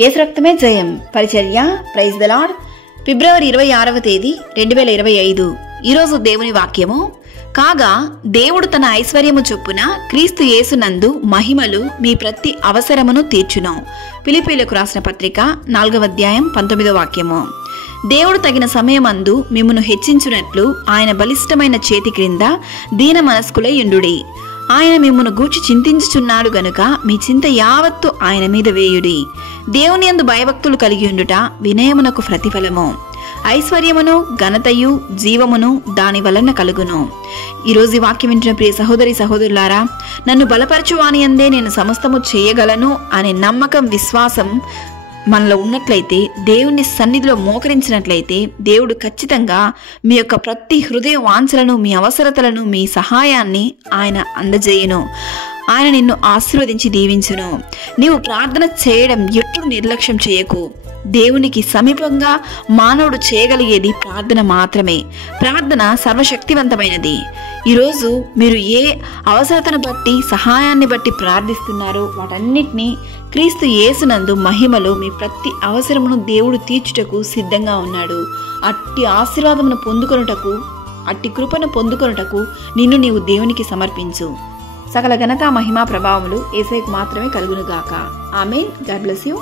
యేసు రక్తమే జయం పరిచర్య. Praise the Lord. ఫిబ్రవరి 26వ తేదీ 2025. ఈరోజు దేవుని వాక్యము. కాగా దేవుడు తన ఐశ్వర్యము చొప్పున క్రీస్తు యేసునందు మహిమలు మీ ప్రతి అవసరమును తీర్చును. ఫిలిప్పీయులకు రాసిన పత్రిక 4వ అధ్యాయం 19వ వాక్యము. దేవుడు తగిన సమయమందు మిమ్మును హెచ్చించునట్లు ఆయన బలిష్టమైన చేతి క్రింద దీన మనస్కులై యుండుడి. ఆయన మిమ్మును గూర్చి చింతించుచున్నాడు గనుక మీ చింత యావత్తు ఆయన మీద వేయుడి. దేవుని యందు భయభక్తులు కలిగి ఉండుట వినయమునకు ప్రతిఫలము. ఐశ్వర్యమును ఘనతయు జీవమును దాని వలన కలుగును. ఈరోజు వాక్యం వింటున్న ప్రియ సహోదరి సహోదరులారా, నన్ను బలపరచువాని యందే నేను సమస్తము చేయగలను అనే నమ్మకం, విశ్వాసం మనలో ఉన్నట్లయితే, దేవుని సన్నిధిలో మోకరించినట్లయితే, దేవుడు ఖచ్చితంగా మీ యొక్క ప్రతి హృదయ వాంఛలను, మీ అవసరతలను, మీ సహాయాన్ని ఆయన అందజేయును. ఆయన నిన్ను ఆశీర్వదించి దీవించును. నీవు ప్రార్థన చేయడం ఎప్పుడు నిర్లక్ష్యం చేయకు. దేవునికి సమీపంగా మానవుడు చేయగలిగేది ప్రార్థన మాత్రమే. ప్రార్థన సర్వశక్తివంతమైనది. ఈరోజు మీరు ఏ అవసరతను బట్టి, సహాయాన్ని బట్టి ప్రార్థిస్తున్నారో వాటన్నిటినీ క్రీస్తు యేసునందు మహిమలో మీ ప్రతి అవసరమును దేవుడు తీర్చుటకు సిద్ధంగా ఉన్నాడు. అట్టి ఆశీర్వాదమును పొందుకొనుటకు, అట్టి కృపను పొందుకొనుటకు నిన్ను నీవు దేవునికి సమర్పించు. సకల ఘనత, మహిమ, ప్రభావములు యేసయ్యకు మాత్రమే కలుగునుగాక. ఆమేన్. God bless you.